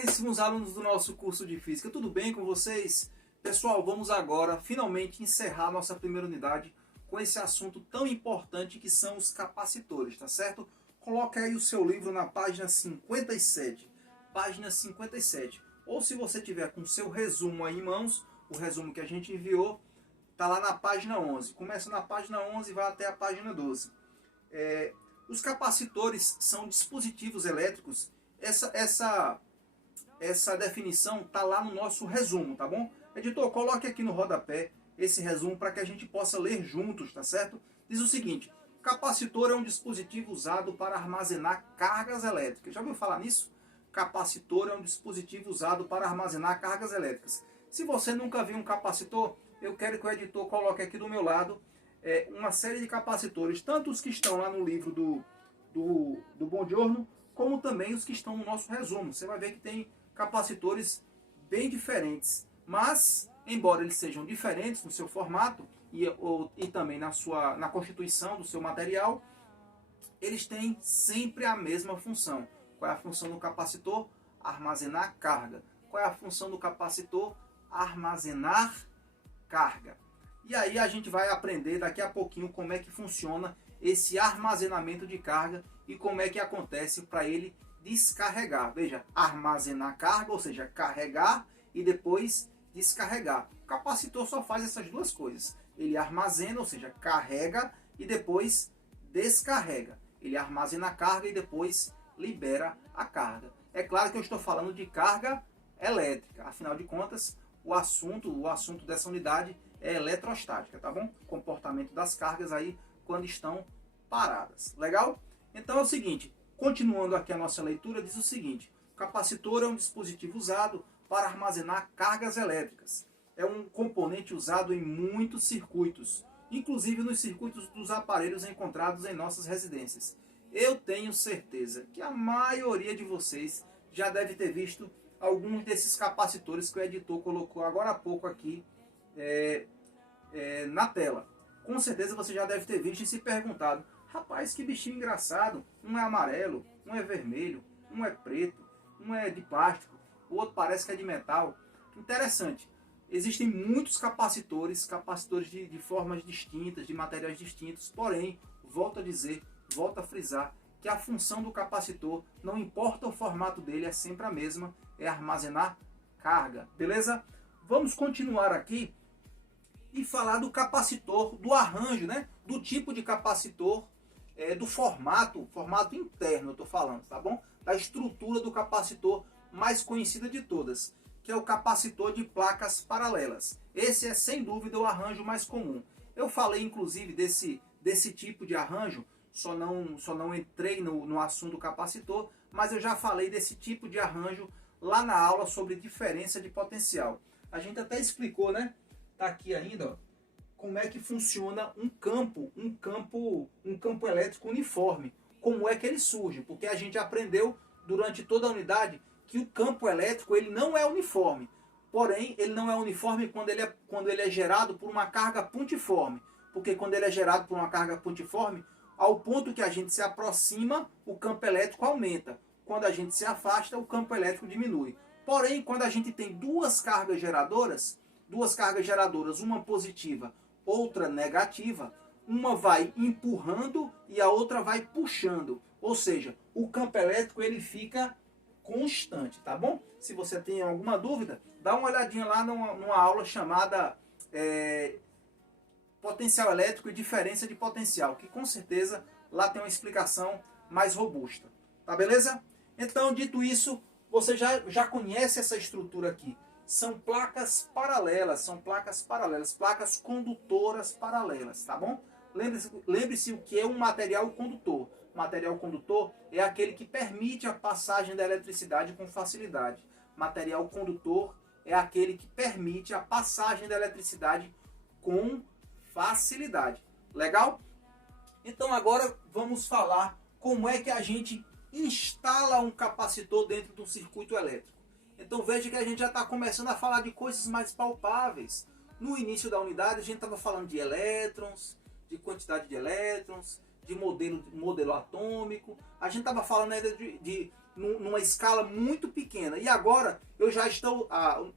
Caríssimos alunos do nosso curso de Física, tudo bem com vocês? Pessoal, vamos agora finalmente encerrar nossa primeira unidade com esse assunto tão importante que são os capacitores, tá certo? Coloque aí o seu livro na página 57, página 57. Ou se você tiver com o seu resumo aí em mãos, o resumo que a gente enviou, tá lá na página 11. Começa na página 11 e vai até a página 12. Os capacitores são dispositivos elétricos. Essa definição está lá no nosso resumo, tá bom? Editor, coloque aqui no rodapé esse resumo para que a gente possa ler juntos, tá certo? Diz o seguinte: capacitor é um dispositivo usado para armazenar cargas elétricas. Já ouviu falar nisso? Capacitor é um dispositivo usado para armazenar cargas elétricas. Se você nunca viu um capacitor, eu quero que o editor coloque aqui do meu lado uma série de capacitores, tanto os que estão lá no livro do Buongiorno, como também os que estão no nosso resumo. Você vai ver que tem capacitores bem diferentes, mas embora eles sejam diferentes no seu formato e também na constituição do seu material, eles têm sempre a mesma função. Qual é a função do capacitor? Armazenar carga. Qual é a função do capacitor? Armazenar carga. E aí a gente vai aprender daqui a pouquinho como é que funciona esse armazenamento de carga e como é que acontece para ele descarregar. Veja, armazenar carga, ou seja, carregar e depois descarregar. O capacitor só faz essas duas coisas. Ele armazena, ou seja, carrega e depois descarrega. Ele armazena a carga e depois libera a carga. É claro que eu estou falando de carga elétrica. Afinal de contas, o assunto dessa unidade é eletrostática, tá bom? Comportamento das cargas aí quando estão paradas. Legal? Então é o seguinte, continuando aqui a nossa leitura, diz o seguinte: o capacitor é um dispositivo usado para armazenar cargas elétricas. É um componente usado em muitos circuitos, inclusive nos circuitos dos aparelhos encontrados em nossas residências. Eu tenho certeza que a maioria de vocês já deve ter visto alguns desses capacitores que o editor colocou agora há pouco aqui na tela. Com certeza você já deve ter visto e se perguntado: rapaz, que bichinho engraçado, um é amarelo, um é vermelho, um é preto, um é de plástico, o outro parece que é de metal. Interessante, existem muitos capacitores de formas distintas, de materiais distintos, porém, volto a dizer, volto a frisar, que a função do capacitor, não importa o formato dele, é sempre a mesma, é armazenar carga, beleza? Vamos continuar aqui e falar do capacitor, do arranjo, né? Do tipo de capacitor, do formato interno eu estou falando, tá bom? Da estrutura do capacitor mais conhecida de todas, que é o capacitor de placas paralelas. Esse é sem dúvida o arranjo mais comum. Eu falei inclusive desse tipo de arranjo, só não entrei no assunto do capacitor, mas eu já falei desse tipo de arranjo lá na aula sobre diferença de potencial. A gente até explicou, né? Tá aqui ainda, ó, como é que funciona um campo elétrico uniforme, como é que ele surge, porque a gente aprendeu durante toda a unidade que o campo elétrico ele não é uniforme, porém ele não é uniforme quando ele é gerado por uma carga pontiforme, porque quando ele é gerado por uma carga pontiforme, ao ponto que a gente se aproxima, o campo elétrico aumenta, quando a gente se afasta, o campo elétrico diminui. Porém, quando a gente tem duas cargas geradoras, uma positiva, outra negativa, uma vai empurrando e a outra vai puxando. Ou seja, o campo elétrico ele fica constante, tá bom? Se você tem alguma dúvida, dá uma olhadinha lá numa aula chamada potencial elétrico e diferença de potencial, que com certeza lá tem uma explicação mais robusta. Tá beleza? Então, dito isso, você já conhece essa estrutura aqui. São placas paralelas, placas condutoras paralelas, tá bom? Lembre-se o que é um material condutor. Material condutor é aquele que permite a passagem da eletricidade com facilidade. Material condutor é aquele que permite a passagem da eletricidade com facilidade. Legal? Então agora vamos falar como é que a gente instala um capacitor dentro do circuito elétrico. Então veja que a gente já está começando a falar de coisas mais palpáveis. No início da unidade a gente estava falando de elétrons, de quantidade de elétrons, de modelo atômico. A gente estava falando ainda numa escala muito pequena. E agora eu já estou,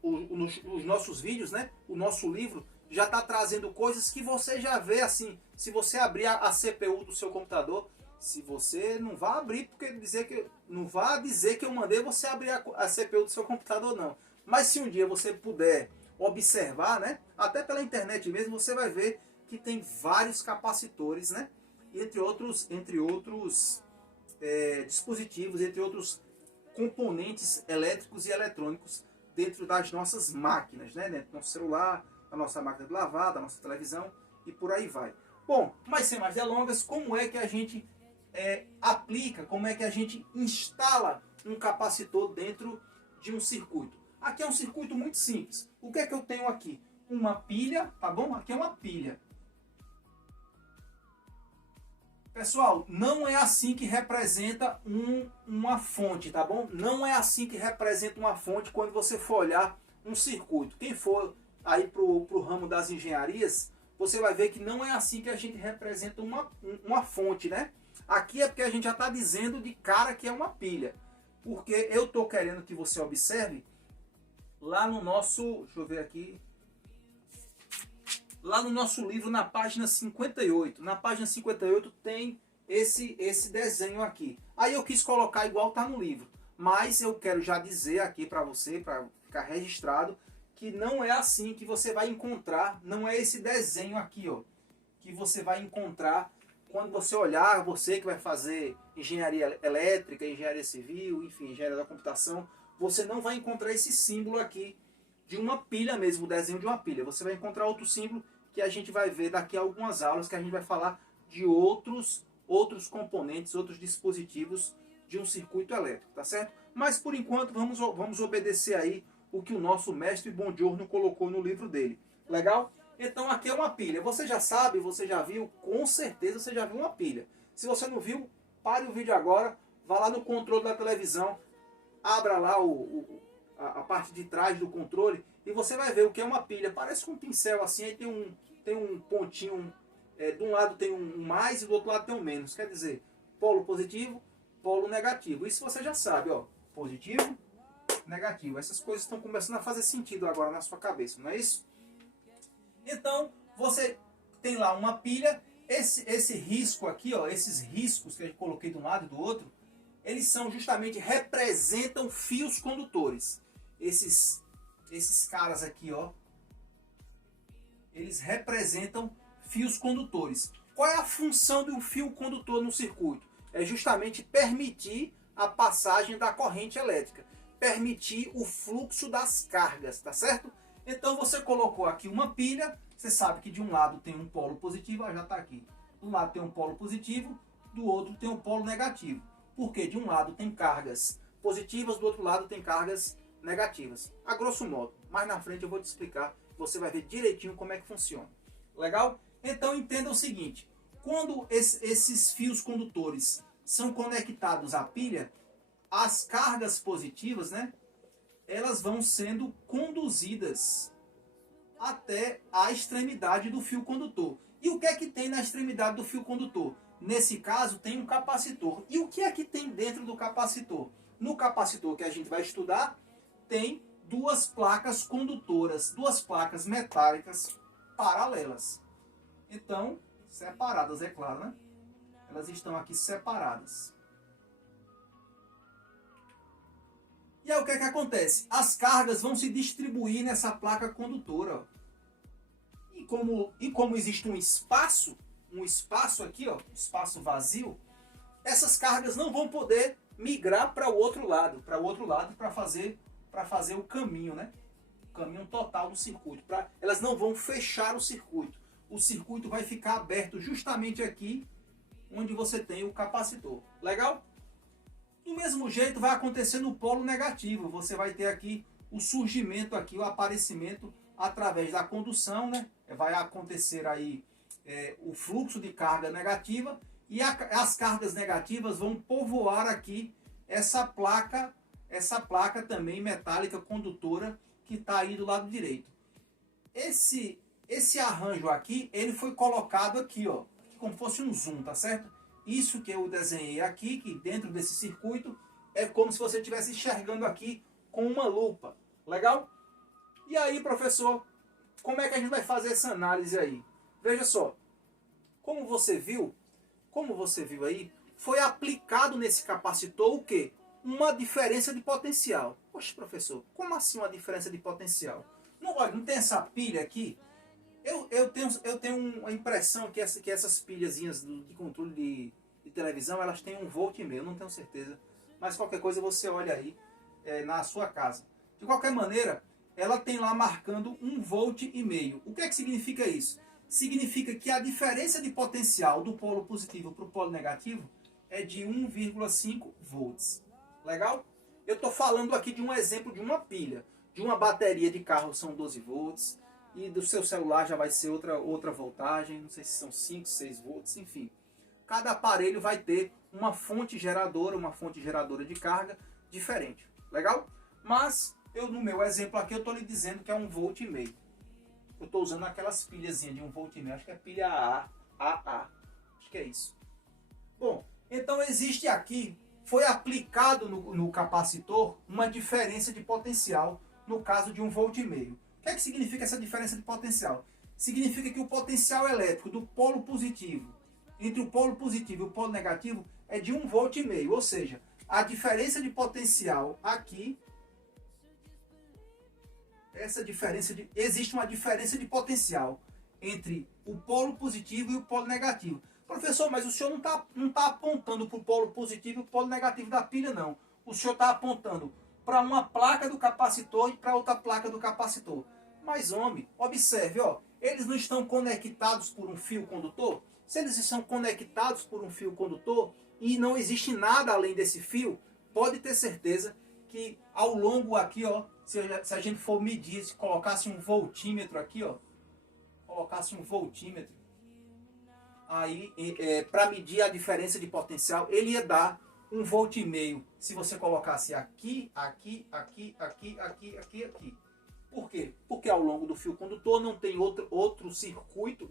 os nossos vídeos, né? O nosso livro já está trazendo coisas que você já vê assim. Se você abrir a CPU do seu computador, se você não vai abrir porque não vá dizer que eu mandei você abrir a CPU do seu computador, não. Mas se um dia você puder observar, né? Até pela internet mesmo, você vai ver que tem vários capacitores, né? Entre outros dispositivos, entre outros componentes elétricos e eletrônicos dentro das nossas máquinas, né? Dentro do nosso celular, da nossa máquina de lavar, da nossa televisão e por aí vai. Bom, mas sem mais delongas, como é que a gente aplica, como é que a gente instala um capacitor dentro de um circuito? Aqui é um circuito muito simples. O que é que eu tenho aqui? Uma pilha, tá bom? Aqui é uma pilha. Pessoal, não é assim que representa uma fonte, tá bom? Não é assim que representa uma fonte quando você for olhar um circuito. Quem for aí pro ramo das engenharias, você vai ver que não é assim que a gente representa uma fonte, né? Aqui é porque a gente já está dizendo de cara que é uma pilha. Porque eu estou querendo que você observe lá no nosso, deixa eu ver aqui, lá no nosso livro, na página 58. Na página 58 tem esse desenho aqui. Aí eu quis colocar igual está no livro. Mas eu quero já dizer aqui para você, para ficar registrado, que não é assim que você vai encontrar, não é esse desenho aqui, ó, que você vai encontrar quando você olhar, você que vai fazer engenharia elétrica, engenharia civil, enfim, engenharia da computação, você não vai encontrar esse símbolo aqui de uma pilha mesmo, o desenho de uma pilha. Você vai encontrar outro símbolo que a gente vai ver daqui a algumas aulas, que a gente vai falar de outros componentes, outros dispositivos de um circuito elétrico, tá certo? Mas por enquanto vamos obedecer aí o que o nosso mestre Bongiorno colocou no livro dele. Legal? Então aqui é uma pilha. Você já sabe, você já viu, com certeza você já viu uma pilha. Se você não viu, pare o vídeo agora, vá lá no controle da televisão, abra lá a parte de trás do controle e você vai ver o que é uma pilha. Parece com um pincel assim, aí tem um pontinho, de um lado tem um mais e do outro lado tem um menos. Quer dizer, polo positivo, polo negativo. Isso você já sabe, ó. Positivo, negativo. Essas coisas estão começando a fazer sentido agora na sua cabeça, não é isso? Então, você tem lá uma pilha, esse risco aqui, ó, esses riscos que eu coloquei de um lado e do outro, eles são justamente, representam fios condutores. Esses caras aqui, ó, eles representam fios condutores. Qual é a função de um fio condutor no circuito? É justamente permitir a passagem da corrente elétrica, permitir o fluxo das cargas, tá certo? Então você colocou aqui uma pilha, você sabe que de um lado tem um polo positivo, já está aqui. Do lado tem um polo positivo, do outro tem um polo negativo. Porque de um lado tem cargas positivas, do outro lado tem cargas negativas. A grosso modo, mais na frente eu vou te explicar, você vai ver direitinho como é que funciona. Legal? Então entenda o seguinte, quando esses fios condutores são conectados à pilha, as cargas positivas, né? Elas vão sendo conduzidas até a extremidade do fio condutor. E o que é que tem na extremidade do fio condutor? Nesse caso, tem um capacitor. E o que é que tem dentro do capacitor? No capacitor que a gente vai estudar, tem duas placas condutoras, duas placas metálicas paralelas. Então, separadas, é claro, né? Elas estão aqui separadas. E aí o que é que acontece? As cargas vão se distribuir nessa placa condutora. Ó. E como existe um espaço aqui, ó, um espaço vazio, essas cargas não vão poder migrar para o outro lado para fazer o caminho, né? O caminho total do circuito. Elas não vão fechar o circuito. O circuito vai ficar aberto justamente aqui, onde você tem o capacitor. Legal? Do mesmo jeito vai acontecer no polo negativo. Você vai ter aqui o surgimento, aqui, o aparecimento através da condução, né? Vai acontecer aí o fluxo de carga negativa e as cargas negativas vão povoar aqui essa placa também metálica condutora que está aí do lado direito. Esse arranjo aqui, ele foi colocado aqui, ó, como fosse um zoom, tá certo? isso que eu desenhei aqui, que dentro desse circuito, é como se você estivesse enxergando aqui com uma lupa. Legal? E aí, professor, como é que a gente vai fazer essa análise aí? Veja só, como você viu aí, foi aplicado nesse capacitor o quê? Uma diferença de potencial. Poxa, professor, como assim uma diferença de potencial? Não, olha, não tem essa pilha aqui? Eu tenho uma impressão que essas pilhazinhas de controle de televisão, elas têm 1,5 V, não tenho certeza. Mas qualquer coisa você olha aí na sua casa. De qualquer maneira, ela tem lá marcando 1,5 V. O que é que significa isso? Significa que a diferença de potencial do polo positivo para o polo negativo é de 1,5 volts. Legal? Eu estou falando aqui de um exemplo de uma pilha. De uma bateria de carro são 12 volts. E do seu celular já vai ser outra voltagem. Não sei se são 5, 6 volts, enfim. Cada aparelho vai ter uma fonte geradora de carga diferente. Legal? Mas, no meu exemplo aqui, eu estou lhe dizendo que é 1,5 V. Eu estou usando aquelas pilhazinhas de 1,5 V. Acho que é pilha AA. Acho que é isso. Bom, então existe aqui, foi aplicado no capacitor uma diferença de potencial no caso de 1,5 V. O que é que significa essa diferença de potencial? Significa que o potencial elétrico do polo positivo, entre o polo positivo e o polo negativo, é de 1,5 V. Ou seja, a diferença de potencial aqui, existe uma diferença de potencial entre o polo positivo e o polo negativo. Professor, mas o senhor não tá apontando para o polo positivo e o polo negativo da pilha, não. O senhor está apontando para uma placa do capacitor e para outra placa do capacitor. Mas, homem, observe, ó, eles não estão conectados por um fio condutor? Se eles estão conectados por um fio condutor e não existe nada além desse fio, pode ter certeza que ao longo aqui, ó, se a gente for medir, se colocasse um voltímetro aqui, ó, aí para medir a diferença de potencial, ele ia dar 1,5 V. Se você colocasse aqui. Por quê? Porque ao longo do fio condutor não tem outro circuito,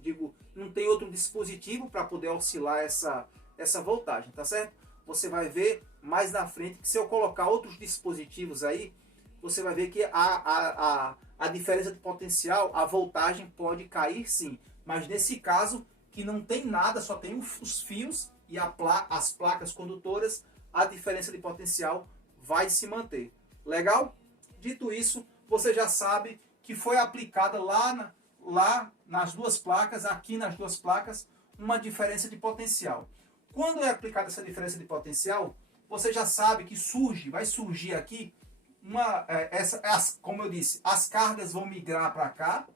não tem outro dispositivo para poder oscilar essa voltagem, tá certo? Você vai ver mais na frente que se eu colocar outros dispositivos aí, você vai ver que a diferença de potencial, a voltagem pode cair sim. Mas nesse caso, que não tem nada, só tem os fios e as placas condutoras, a diferença de potencial vai se manter. Legal? Dito isso, você já sabe que foi aplicada lá nas duas placas, aqui nas duas placas, uma diferença de potencial. Quando é aplicada essa diferença de potencial, você já sabe que vai surgir aqui como eu disse, as cargas vão migrar para cá,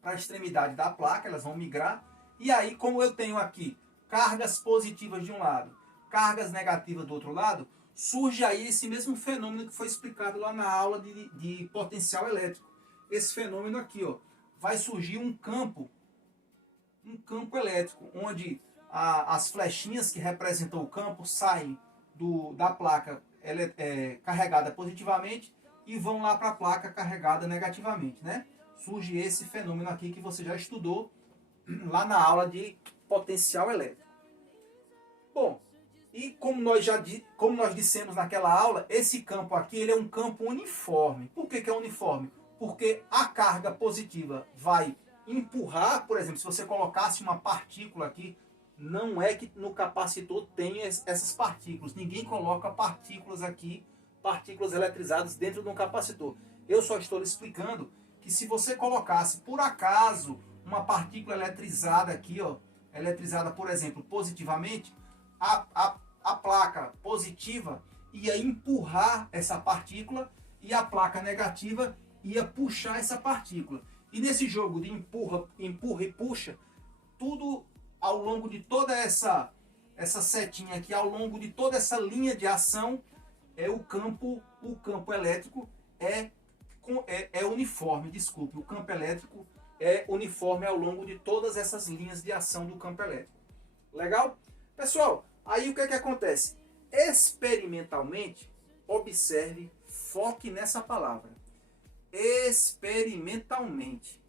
para a extremidade da placa, elas vão migrar. E aí, como eu tenho aqui cargas positivas de um lado, cargas negativas do outro lado, surge aí esse mesmo fenômeno que foi explicado lá na aula de potencial elétrico. Esse fenômeno aqui, ó, vai surgir um campo elétrico, onde as flechinhas que representam o campo saem da placa carregada positivamente e vão lá para a placa carregada negativamente, né? Surge esse fenômeno aqui que você já estudou lá na aula de potencial elétrico. Bom, e como nós dissemos naquela aula, esse campo aqui ele é um campo uniforme. Por que é uniforme? Porque a carga positiva vai empurrar, por exemplo, se você colocasse uma partícula aqui, não é que no capacitor tem essas partículas. Ninguém coloca partículas aqui, partículas eletrizadas dentro de um capacitor. Eu só estou lhe explicando que se você colocasse, por acaso, uma partícula eletrizada aqui, ó, eletrizada, por exemplo, positivamente, a placa positiva ia empurrar essa partícula e a placa negativa ia puxar essa partícula. E nesse jogo de empurra e puxa, tudo ao longo de toda essa setinha aqui, ao longo de toda essa linha de ação, o campo elétrico é uniforme, desculpe, o campo elétrico é uniforme ao longo de todas essas linhas de ação do campo elétrico. Legal? Pessoal, aí o que é que acontece? Experimentalmente, observe, foque nessa palavra. Experimentalmente.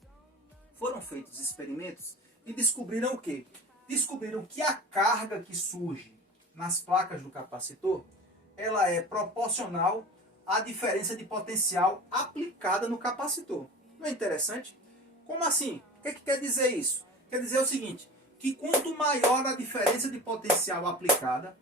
Foram feitos experimentos e descobriram o quê? descobriram que a carga que surge nas placas do capacitor, ela é proporcional à diferença de potencial aplicada no capacitor. Não é interessante? Como assim? O que quer dizer isso? Quer dizer o seguinte, que quanto maior a diferença de potencial aplicada,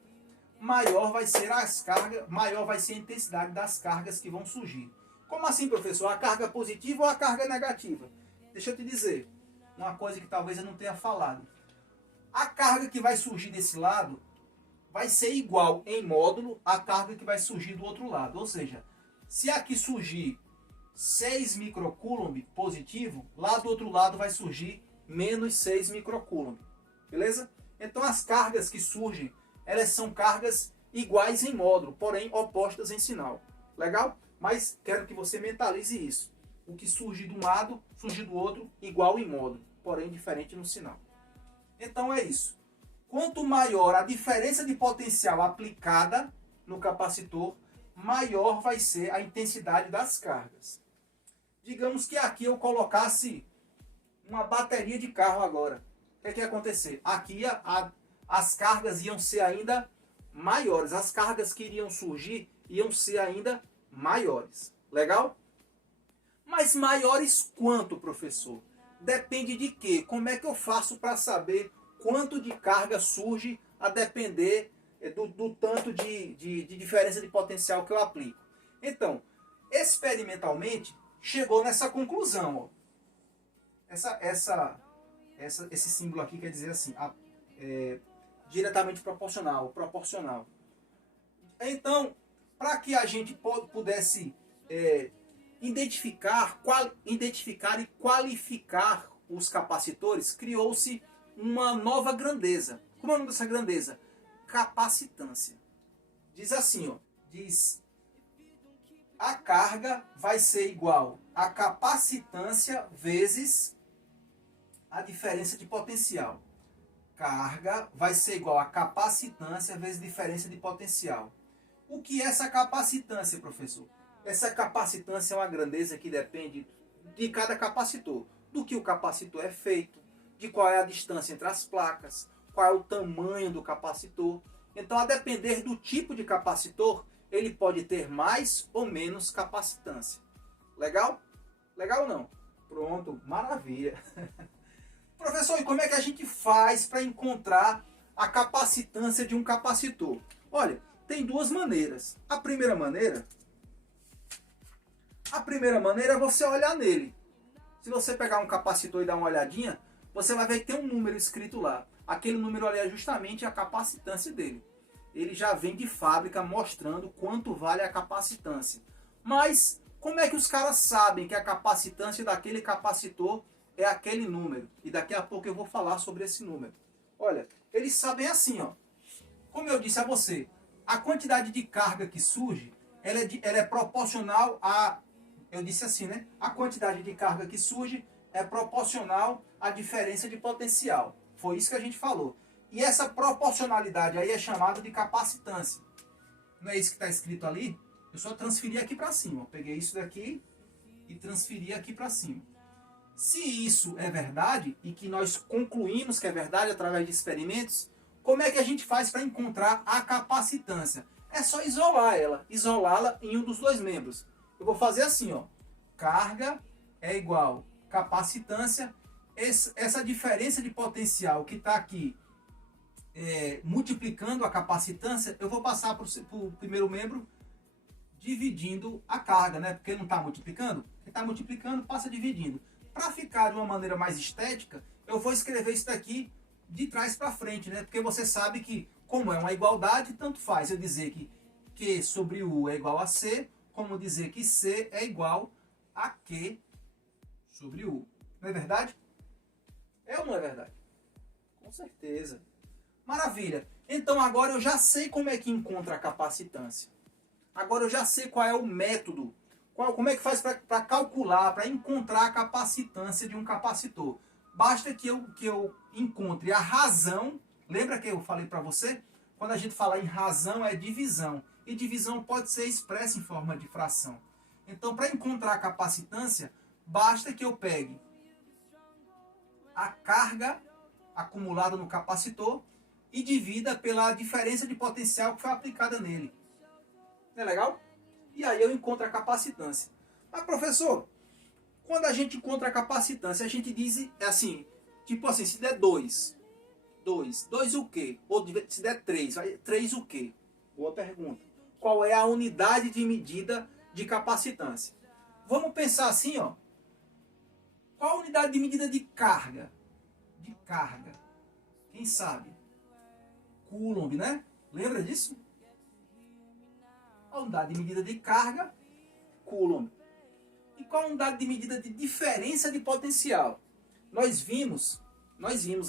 maior vai ser as cargas, maior vai ser a intensidade das cargas que vão surgir. Como assim, professor? A carga positiva ou a carga negativa? Deixa eu te dizer uma coisa que talvez eu não tenha falado. A carga que vai surgir desse lado vai ser igual em módulo à carga que vai surgir do outro lado. Ou seja, se aqui surgir 6 microcoulomb positivo, lá do outro lado vai surgir menos 6 microcoulomb. Beleza? Então as cargas que surgem, elas são cargas iguais em módulo, porém opostas em sinal. Legal? Mas quero que você mentalize isso. O que surge de um lado, surge do outro, igual em módulo, porém diferente no sinal. Então é isso. Quanto maior a diferença de potencial aplicada no capacitor, maior vai ser a intensidade das cargas. Digamos que aqui eu colocasse uma bateria de carro agora. O que ia acontecer? Aqui as cargas iam ser ainda maiores. As cargas que iriam surgir iam ser ainda maiores. Legal? Mas maiores quanto, professor? Depende de quê? Como é que eu faço para saber quanto de carga surge a depender do tanto de diferença de potencial que eu aplico? Então, experimentalmente, chegou nessa conclusão. Ó. Esse símbolo aqui quer dizer assim, diretamente proporcional. Então, para que a gente pudesse identificar e qualificar os capacitores, criou-se uma nova grandeza. Como é o nome dessa grandeza? Capacitância. Diz assim, ó, diz a carga vai ser igual a capacitância vezes a diferença de potencial. Carga vai ser igual a capacitância vezes diferença de potencial. O que é essa capacitância, professor? Essa capacitância é uma grandeza que depende de cada capacitor. Do que o capacitor é feito, de qual é a distância entre as placas, qual é o tamanho do capacitor. Então, a depender do tipo de capacitor, ele pode ter mais ou menos capacitância. Legal? Legal ou não? Pronto, maravilha. Professor, e como é que a gente faz para encontrar a capacitância de um capacitor? Olha, tem duas maneiras. A primeira maneira é você olhar nele. Se você pegar um capacitor e dar uma olhadinha, você vai ver que tem um número escrito lá. Aquele número ali é justamente a capacitância dele. Ele já vem de fábrica mostrando quanto vale a capacitância. Mas como é que os caras sabem que a capacitância daquele capacitor é aquele número? E daqui a pouco eu vou falar sobre esse número. Olha, eles sabem assim, ó. Como eu disse a você, a quantidade de carga que surge, ela é proporcional a... Eu disse assim, né? A quantidade de carga que surge é proporcional à diferença de potencial. Foi isso que a gente falou. E essa proporcionalidade aí é chamada de capacitância. Não é isso que está escrito ali? Eu só transferi aqui para cima. Eu peguei isso daqui e transferi aqui para cima. Se isso é verdade, e que nós concluímos que é verdade através de experimentos, como é que a gente faz para encontrar a capacitância? É só isolá-la em um dos dois membros. Eu vou fazer assim, ó. Carga é igual capacitância. Essa diferença de potencial que está aqui multiplicando a capacitância, eu vou passar para o primeiro membro dividindo a carga, né? Porque não está multiplicando. Quem está multiplicando passa dividindo. Para ficar de uma maneira mais estética, eu vou escrever isso daqui de trás para frente, né? Porque você sabe que, como é uma igualdade, tanto faz eu dizer que Q sobre U é igual a C, como dizer que C é igual a Q sobre U. Não é verdade? É ou não é verdade? Com certeza. Maravilha. Então agora eu já sei como é que encontra a capacitância. Agora eu já sei qual é o método. Como é que faz para calcular, para encontrar a capacitância de um capacitor. Basta que eu encontre a razão. Lembra que eu falei para você? Quando a gente fala em razão é divisão. E divisão pode ser expressa em forma de fração. Então, para encontrar a capacitância, basta que eu pegue a carga acumulada no capacitor e divida pela diferença de potencial que foi aplicada nele. Não é legal? E aí eu encontro a capacitância. Mas professor, quando a gente encontra a capacitância, a gente diz assim, tipo assim, se der 2 o quê? Ou se der 3 o quê? Boa pergunta. Qual é a unidade de medida de capacitância? Vamos pensar assim, ó. Qual a unidade de medida de carga? De carga. Quem sabe? Coulomb, né? Lembra disso? A unidade de medida de carga, Coulomb. E qual a unidade de medida de diferença de potencial? Nós vimos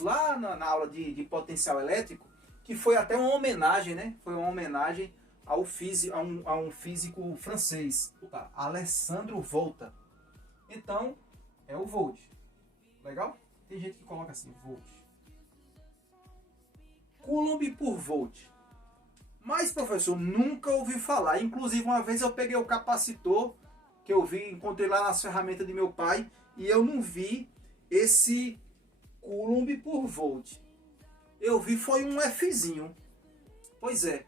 lá na aula de potencial elétrico que foi até uma homenagem, né? Foi uma homenagem a um físico francês, Alessandro Volta. Então, é o volt. Legal? Tem gente que coloca assim, volt. Coulomb por volt. Mas, professor, nunca ouvi falar. Inclusive, uma vez eu peguei o capacitor que eu encontrei lá nas ferramentas de meu pai, e eu não vi esse Coulomb por volt. Eu vi foi um Fzinho. Pois é,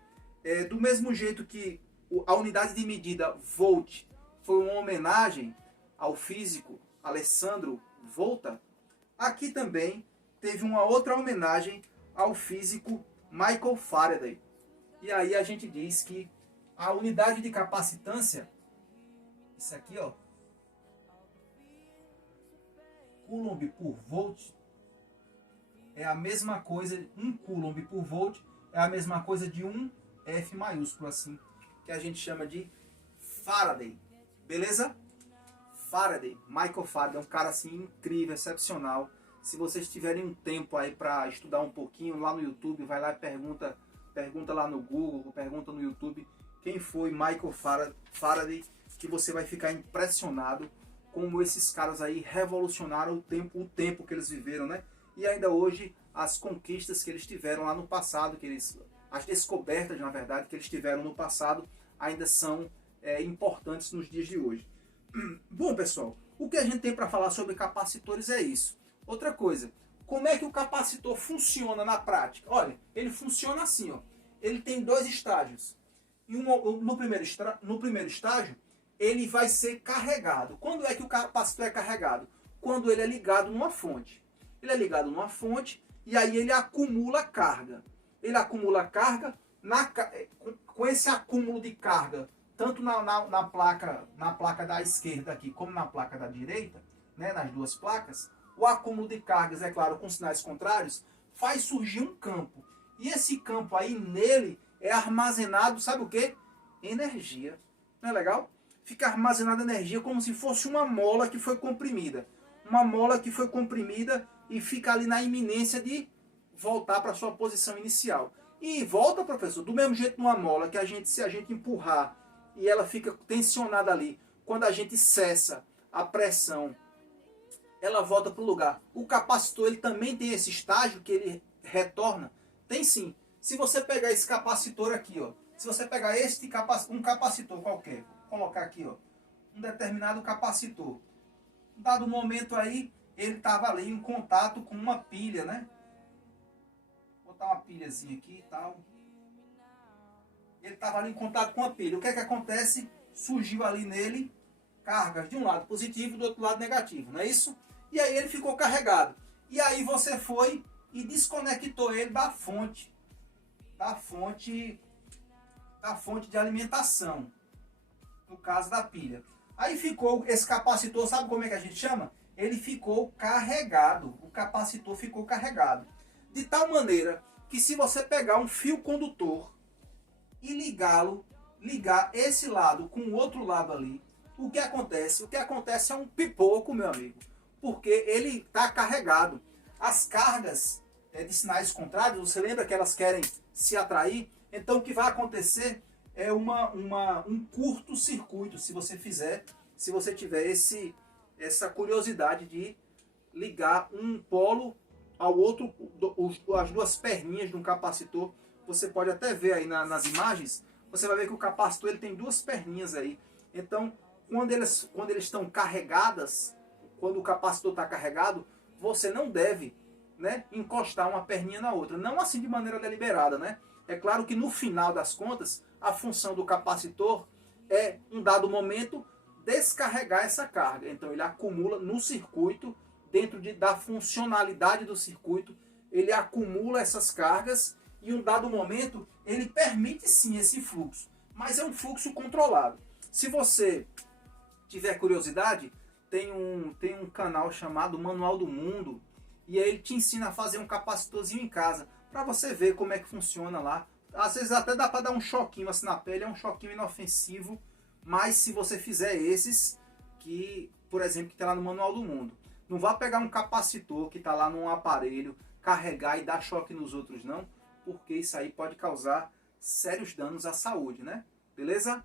do mesmo jeito que a unidade de medida volt foi uma homenagem ao físico Alessandro Volta, aqui também teve uma outra homenagem ao físico Michael Faraday. E aí a gente diz que a unidade de capacitância, isso aqui, ó, Coulomb por volt, é a mesma coisa, 1 Coulomb por volt é a mesma coisa de um F maiúsculo, assim, que a gente chama de Faraday. Beleza? Faraday, Michael Faraday, é um cara assim incrível, excepcional. Se vocês tiverem um tempo aí para estudar um pouquinho lá no YouTube, vai lá e pergunta lá no Google, pergunta no YouTube quem foi Michael Faraday, que você vai ficar impressionado como esses caras aí revolucionaram o tempo que eles viveram, né? E ainda hoje as conquistas que eles tiveram lá no passado, as descobertas, na verdade, que eles tiveram no passado ainda são importantes nos dias de hoje. Bom, pessoal, o que a gente tem para falar sobre capacitores é isso. Outra coisa, como é que o capacitor funciona na prática? Olha, ele funciona assim, ó. Ele tem 2 estágios. No primeiro estágio, ele vai ser carregado. Quando é que o capacitor é carregado? Quando ele é ligado numa fonte. Ele é ligado numa fonte e aí ele acumula carga. Ele acumula carga, com esse acúmulo de carga, tanto na placa da esquerda aqui, como na placa da direita, né, nas duas placas, o acúmulo de cargas, é claro, com sinais contrários, faz surgir um campo. E esse campo aí, nele, é armazenado, sabe o quê? Energia. Não é legal? Fica armazenada energia como se fosse uma mola que foi comprimida. Uma mola que foi comprimida e fica ali na iminência de voltar para sua posição inicial. E volta, professor, do mesmo jeito numa mola, que se a gente empurrar e ela fica tensionada ali, quando a gente cessa a pressão, ela volta para o lugar. O capacitor, ele também tem esse estágio que ele retorna? Tem sim. Se você pegar esse capacitor aqui, ó, se você pegar um capacitor qualquer, vou colocar aqui, ó, um determinado capacitor, dado momento aí, ele estava ali em contato com uma pilha, né? Vou botar uma pilhazinha aqui e tal. Ele estava ali em contato com a pilha. O que é que acontece? Surgiu ali nele cargas, de um lado positivo e do outro lado negativo, não é isso? E aí ele ficou carregado. E aí você foi e desconectou ele da fonte de alimentação, no caso da pilha. Aí ficou esse capacitor, sabe como é que a gente chama? Ele ficou carregado, o capacitor ficou carregado. De tal maneira que se você pegar um fio condutor e ligar esse lado com o outro lado ali, o que acontece? O que acontece é um pipoco, meu amigo, porque ele está carregado. As cargas de sinais contrários, você lembra que elas querem se atrair? Então o que vai acontecer é um curto-circuito, se você tiver essa curiosidade de ligar um polo ao outro, as duas perninhas de um capacitor. Você pode até ver aí nas imagens, você vai ver que o capacitor ele tem 2 perninhas aí. Então, quando eles estão carregadas, quando o capacitor está carregado, você não deve né, encostar uma perninha na outra. Não assim de maneira deliberada, né? É claro que no final das contas, a função do capacitor é, em dado momento, descarregar essa carga. Então ele acumula no circuito, dentro da funcionalidade do circuito, ele acumula essas cargas e em um dado momento ele permite sim esse fluxo, mas é um fluxo controlado. Se você tiver curiosidade, tem um canal chamado Manual do Mundo, e aí ele te ensina a fazer um capacitorzinho em casa, para você ver como é que funciona lá. Às vezes até dá para dar um choquinho assim na pele, é um choquinho inofensivo, mas se você fizer esses, que, por exemplo, que está lá no Manual do Mundo, não vá pegar um capacitor que está lá num aparelho, carregar e dar choque nos outros não, porque isso aí pode causar sérios danos à saúde, né? Beleza?